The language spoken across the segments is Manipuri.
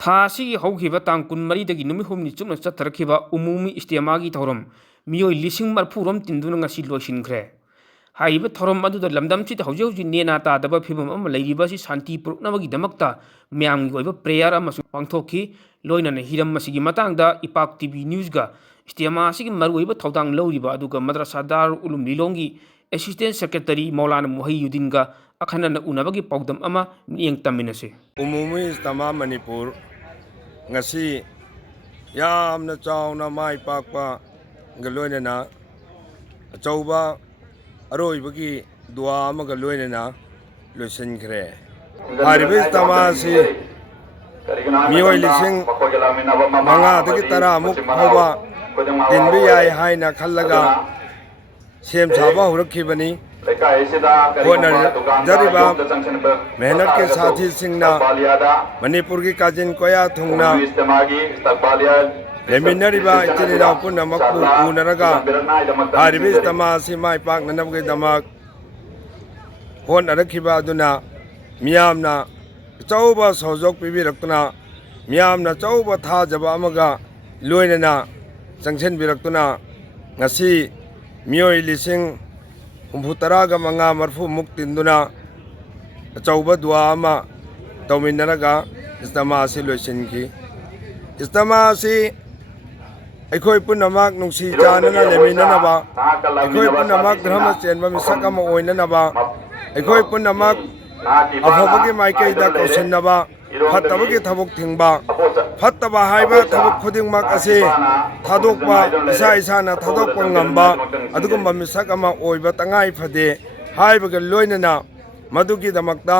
ꯊꯥꯁꯤꯒꯤ ꯍꯧꯈꯤꯕ ꯇꯥꯡ 12ꯗꯒꯤ ꯅꯨꯃꯤꯠ ꯍꯨꯝꯅꯤ ꯆꯨꯞꯅ ꯆꯠꯊꯔꯛꯈꯤꯕ ꯎꯃꯨꯃꯤ ꯏꯁꯇꯦꯃꯥꯒꯤ ꯊꯧꯔꯝ ꯃꯤꯑꯣꯏ 40,000ꯔꯣꯝ ꯇꯤꯟꯗꯨꯅ ꯉꯁꯤ ꯂꯣꯏꯁꯤꯟꯈ꯭ꯔꯦ꯫ ꯍꯥꯏꯔꯤꯕ ꯊꯧꯔꯝ ꯑꯗꯨꯗ ꯂꯝꯗꯝꯁꯤꯗ ꯍꯧꯖꯤꯛ ꯅꯦꯅꯥ ꯇꯥꯗꯕ ꯐꯤꯚꯝ ꯑꯃ ꯂꯩꯔꯤꯕ ꯑꯁꯤ ꯁꯥꯟꯇꯤ ꯄꯨꯔꯛꯅꯕꯒꯤꯗꯃꯛꯇ ꯃꯌꯥꯝꯒꯤ ꯑꯣꯏꯕ ꯄ꯭ꯔꯦꯌꯔ ꯑꯃꯁꯨ ꯄꯥꯡꯊꯣꯛꯈꯤ꯫ ꯂꯣꯏꯅꯅ ꯍꯤꯔꯝ ꯑꯁꯤꯒꯤ ꯃꯇꯥꯡꯗ ꯏꯄꯥꯛ ꯇꯤꯚꯤ ꯅ꯭ꯌꯨꯁꯒ ꯏꯁꯇꯦꯃꯥ ꯑꯁꯤꯒꯤ ꯃꯔꯨꯑꯣꯏꯕ ꯊꯧꯗꯥꯡ ꯂꯧꯔꯤꯕ ꯑꯗꯨꯒ ꯃꯗ꯭ꯔꯁꯥ ꯗꯥꯔꯨꯜ ꯎꯂꯨꯝ ꯂꯤꯂꯣꯡꯒꯤ ꯑꯦꯁꯤꯁꯇꯦꯟꯠ ꯁꯦꯀ꯭ꯔꯦꯇꯔꯤ ꯃꯧꯂꯥꯅ ꯃꯨꯍꯩꯌꯨꯗꯤꯟꯒ ꯑꯈꯟꯅꯅ ꯎꯅꯕꯒꯤ ꯄꯥꯎꯗꯝ ꯑꯃ ꯃꯤꯠꯌꯦꯡ ꯇꯝꯃꯤꯟꯅꯁꯤ꯫ ꯎꯃꯨꯃꯤ ꯏꯁꯇꯦꯃꯥ Manipur ngasi yamna chawna mai pakpa galoinana achauba aroibagi dua amaga loinana loisinkhre haribe istama si mioi lising manga dagi tara amuk phoba tinbe yai haina khallaga sem saba hurakkhibani होनजरिबा मेहनत के साथी सिंगना मणिपुर की काजिन कोया थुंगना लेमिनरिबा इचिनिना पुनमकु उनरगा हारिबि इस्तमा सि माइ पाकननबगे दमक होनरखिबा अदुना मियामना चौबा सहयोग पिबिरक्तुना मियामना चौबा थाजबा अमगा लोइनना चंगसेनबिरक्तुना ngasi मियोइ लिसिंग हुम्फुतरागा मंगा मरफु मुक्तिंदुना अचौबा दुआ अमा तौमिनरगा इस्तमा असि लोइसिनखि इस्तमा असि अखोइ पुनमक नुंसी चानना लेमिननबा अखोइ पुनमक धर्म चेनबा मिसक अमा ओइननबा अखोइ पुनमक अफबगे माइकैदा कौसिनबा फत्तबगे थबुक थिंगबा फत्तबा हाइबा थबुक खुदिंगमक असि थादोकबा इसा इसाना थादोकपा ngamba अदुगुम्बा मिसक अमा ओइबा तंगाइ फदे हाइबगा लोइनना मदुगी दमकता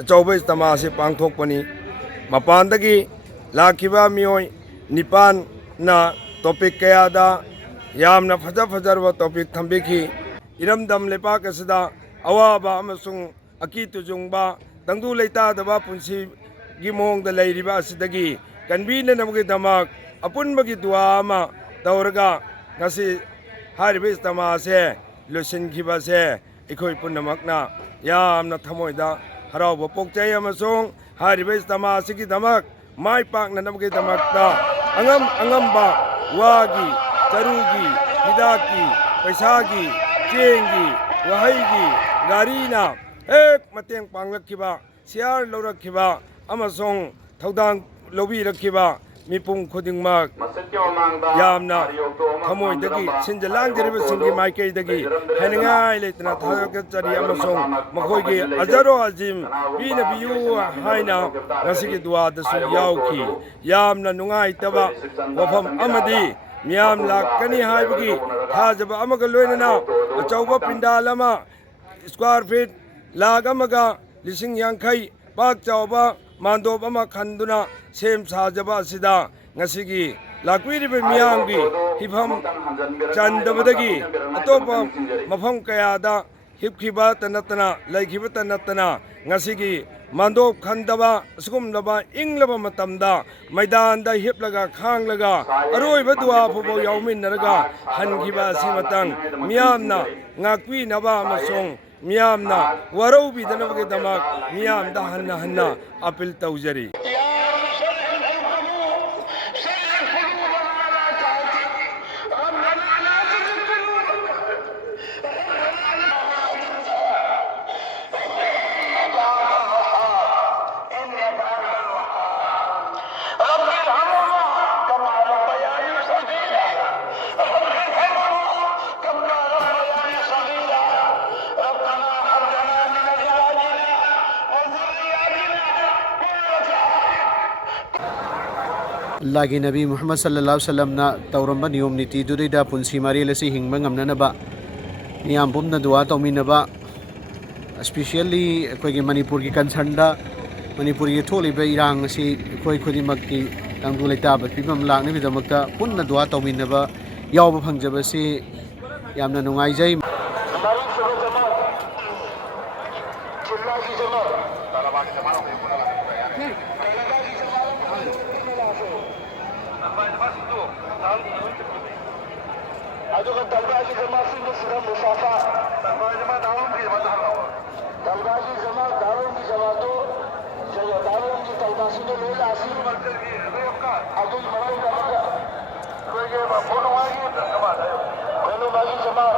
अचौबा इस्तमा असि पांगथोकपनि मपानदगी लाखिबा मियोइ निपान ना टॉपिक कयादा यामना फजरबा टॉपिक थंबिखि इरमदम लेपाक असदा अवाबा अमसुंग अकी तुजुंगबा तंगदु लेतादबा पुंसी गी मोंगदा लेरिबा असिदगी कन्वीननबगे दमक अपुनबगी दुआ अमा तौरगा ngasi हारिबे इस्तमा से लोसिनखिबा से इखोइ पुनमकना यामना थमोइदा हरावबा पोकचै अमसुंग हारिबे इस्तमा सिगी दमक माइ पाकननबगे दमकता अंगम्बा वागी चरुगी हिदाकी पैसागी चेंगी वहैगी गारीना एक मतेंग पांगलखिबा शेयर लौरखिबा अमसुंग थौदांग लौबिरखिबा मिपुंग खुदिंगमक यामना थमोइदगी सिंजलांगजरिबा सिंगी माइकैदगी हैनगाय लेतना थागचरी अमसुंग मखोइगी अजरो अजिम पीना बियु हाइना ngasiगी दुआदसु यावखि यामना नुंगाइतबा वफम अमदी मियाम लाकनी हाइबगी थाजबा अमगा लोइनना अचौबा पिंडाल अमा स्क्वायर फीट लाख अमगा लिसिंग यांखै पाक चौबा मांदोब अमा खंदुना सेम साजबा असिदा ngasiगी लाक्विरिबे मियांगी हिफम चंदबदगी अतोपा मफम कयादा हिपखिबा तनतना लैखिबा तनतना ngasiगी मांदोब खंदबा असुगुमदबा इंगलबा मतमदा मैदानदा हिपलगा खांगलगा अरोइबा दुआ फुबो यावमिनरगा हनखिबा सिमतंग मियामना ngakpinaba amasong मियामना वरौबिदनबगे दमक मियामदा हन्ना हन्ना अपील तौजरी। अल्लाह के नबी मोहम्मद सल्लल्लाहु अलैहि वसल्लम ना तौरंबा नियम नीति दुदैदा पुंसी मारी लसी हिंगबा ngamnanaba मियाम पुमना दुआ तौमिनबा स्पेशली अखोइगी मणिपुर की कंसर्न दा मणिपुर की थोलिबा इरांग असि अखोइ खुदिमक की तंगदु लेताबा फिबम लाकनिबिदमकता पुन्ना दुआ तौमिनबा यावबा फंगजबसी यामना नुंगाइजै। aduga dalbaji jama sinda sira musafa dalbaji jama darum ki jama dalbaji jama darum ki jama to ꯖꯌꯗꯥꯔꯣꯝꯒꯤ ꯇꯧꯅꯥꯁꯤꯡꯗ ꯂꯣꯏ ꯂꯥꯛꯑꯁꯤ ꯑꯗꯨꯒꯤ ꯃꯔꯛꯇ ꯀꯩꯅꯣꯃꯥꯒꯤ ꯖꯃꯥꯠ